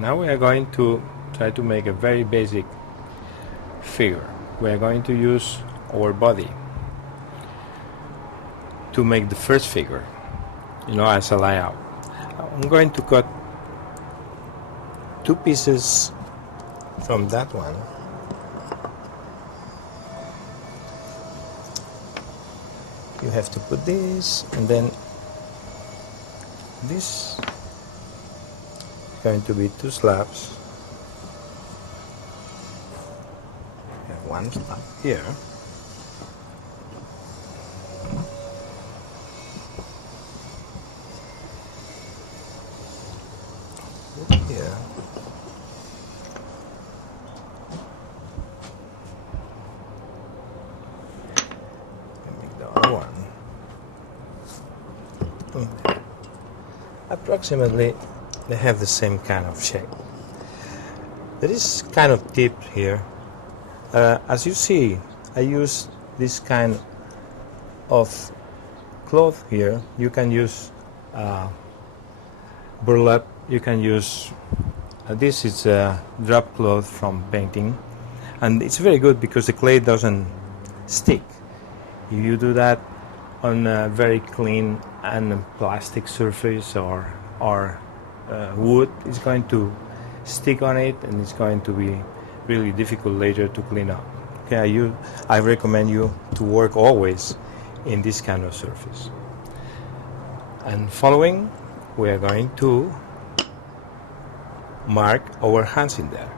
Now we are going to try to make a very basic figure. We are going to use our body to make the first figure, as a layout. I'm going to cut two pieces from that one. You have to put this, and then this is going to be two slabs. We have one slab here. Here. Make the other one. Approximately, they have the same kind of shape. There is kind of tip here. As you see, I use this kind of cloth here. You can use burlap. You can use this is a drop cloth from painting, and it's very good because the clay doesn't stick. If you do that on a very clean and plastic surface or wood, it's going to stick on it, and it's going to be really difficult later to clean up. Okay, I recommend you to work always in this kind of surface. And following, we are going to mark our hands in there.